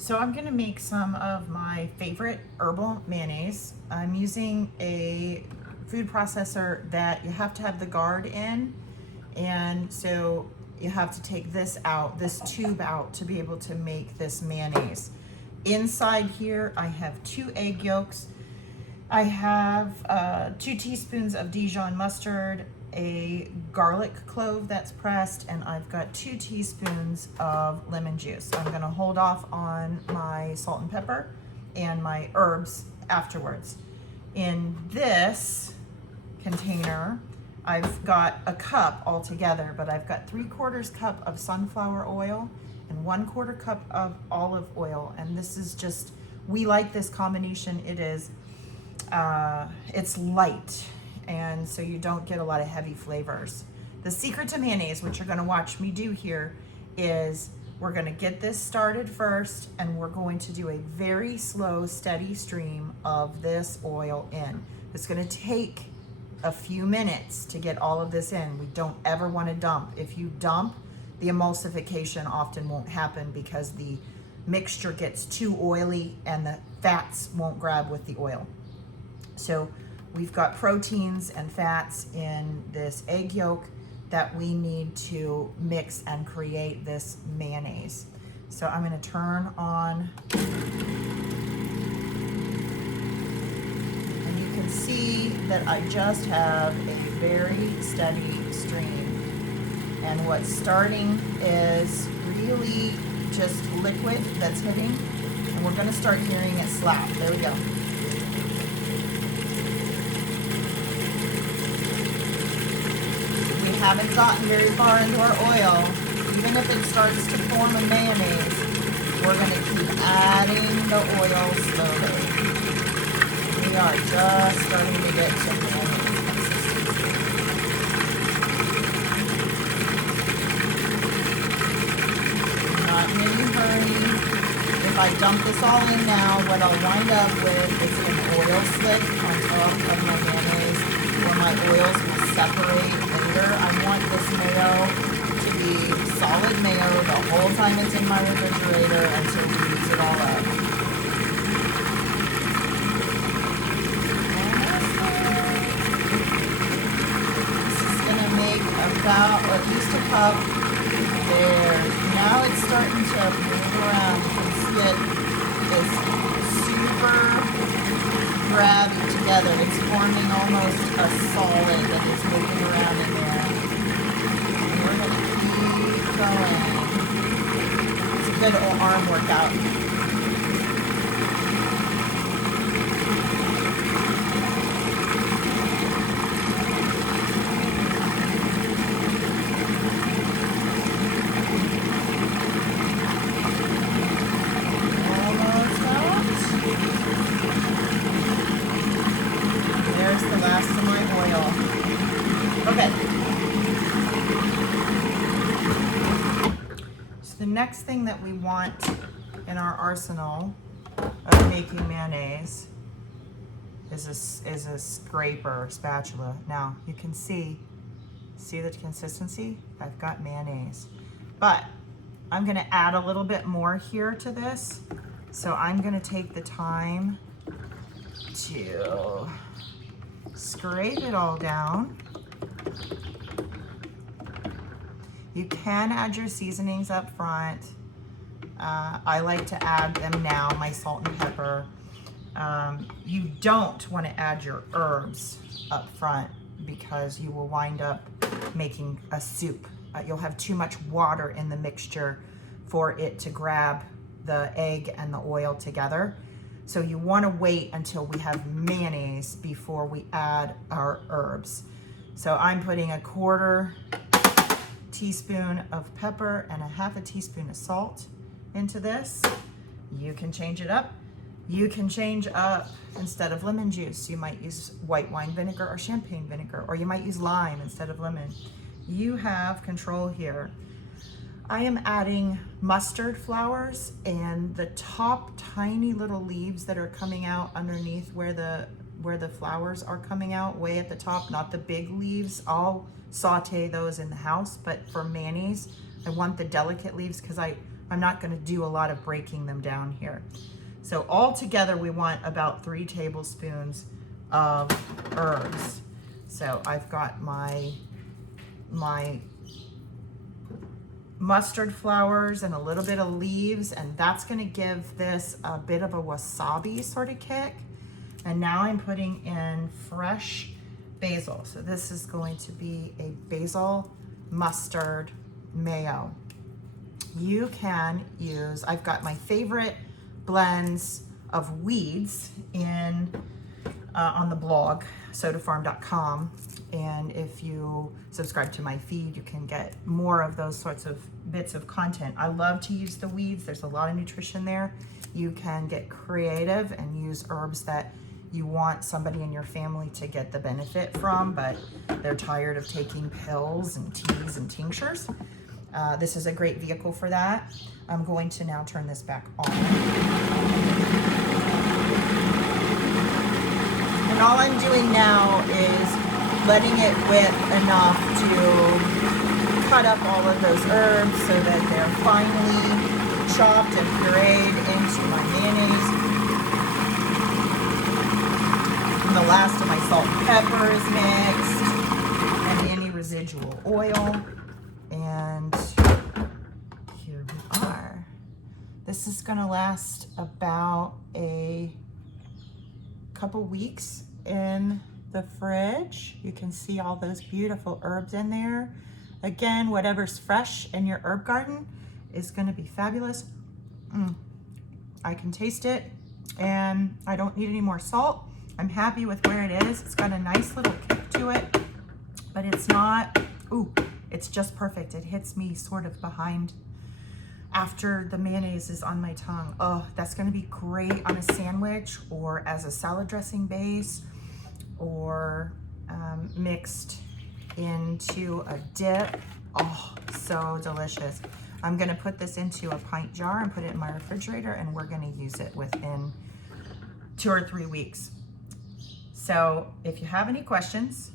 So I'm gonna make some of my favorite herbal mayonnaise. I'm using a food processor that you have to have the guard in. And so you have to take this out, this tube out, to be able to make this mayonnaise. Inside here, I have 2 egg yolks. I have 2 teaspoons of Dijon mustard, a garlic clove that's pressed, and I've got 2 teaspoons of lemon juice. I'm gonna hold off on my salt and pepper and my herbs afterwards. In this container, I've got a cup altogether, but I've got 3/4 cup of sunflower oil and 1/4 cup of olive oil. And this is just, we like this combination. It's light, and so you don't get a lot of heavy flavors. The secret to mayonnaise, which you're gonna watch me do here, is we're gonna get this started first, and we're going to do a very slow, steady stream of this oil in. It's gonna take a few minutes to get all of this in. We don't ever wanna dump. If you dump, the emulsification often won't happen because the mixture gets too oily and the fats won't grab with the oil. So we've got proteins and fats in this egg yolk that we need to mix and create this mayonnaise. So I'm gonna turn on, and you can see that I just have a very steady stream. And what's starting is really just liquid that's hitting, and we're gonna start hearing it slap. There we go. Haven't gotten very far into our oil. Even if it starts to form a mayonnaise, we're going to keep adding the oil slowly. We are just starting to get to mayonnaise consistency. Not in any hurry. If I dump this all in now, what I'll wind up with is an oil slick on top of my mayonnaise, where my oils will separate later. I want this mayo to be solid mayo the whole time it's in my refrigerator until we use it all up. This is gonna make about at least a cup. There. Now it's starting to move around. You can see it is super grabby together. It's forming almost a solid that is moving around in there. And we're going to keep going. It's a good arm workout. The last of my oil. Okay. So the next thing that we want in our arsenal of making mayonnaise is a scraper or spatula. Now you can see the consistency? I've got mayonnaise. But I'm gonna add a little bit more here to this. So I'm gonna take the time to scrape it all down. You can add your seasonings up front. I like to add them now, my salt and pepper. You don't want to add your herbs up front because you will wind up making a soup. You'll have too much water in the mixture for it to grab the egg and the oil together. So you want to wait until we have mayonnaise before we add our herbs. So I'm putting 1/4 teaspoon of pepper and 1/2 teaspoon of salt into this. You can change it up. You can change up, instead of lemon juice, you might use white wine vinegar or champagne vinegar, or you might use lime instead of lemon. You have control here. I am adding mustard flowers, and the top tiny little leaves that are coming out underneath where the flowers are coming out, way at the top, not the big leaves. I'll saute those in the house, but for mayonnaise, I want the delicate leaves because I I'm not going to do a lot of breaking them down here. So all together we want about 3 tablespoons of herbs. So I've got my mustard flowers and a little bit of leaves, and that's going to give this a bit of a wasabi sort of kick. And now I'm putting in fresh basil. So this is going to be a basil mustard mayo. You can use, I've got my favorite blends of weeds in on the blog, sodafarm.com. And if you subscribe to my feed, you can get more of those sorts of bits of content. I love to use the weeds. There's a lot of nutrition there. You can get creative and use herbs that you want somebody in your family to get the benefit from, but they're tired of taking pills and teas and tinctures. This is a great vehicle for that. I'm going to now turn this back on. And all I'm doing now is letting it whip enough to cut up all of those herbs so that they're finely chopped and pureed into my mayonnaise. And the last of my salt and pepper is mixed, and any residual oil. And here we are. This is going to last about a couple weeks in the fridge. You can see all those beautiful herbs in there. Again, whatever's fresh in your herb garden is going to be fabulous. I can taste it, and I don't need any more salt. I'm happy with where it is. It's got a nice little kick to it, but it's not, it's just perfect. It hits me sort of behind after the mayonnaise is on my tongue. Oh, that's gonna be great on a sandwich or as a salad dressing base, or mixed into a dip. Oh, so delicious. I'm gonna put this into a pint jar and put it in my refrigerator, and we're gonna use it within 2 or 3 weeks. So if you have any questions,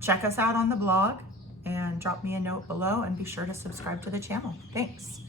check us out on the blog and drop me a note below, and be sure to subscribe to the channel. Thanks.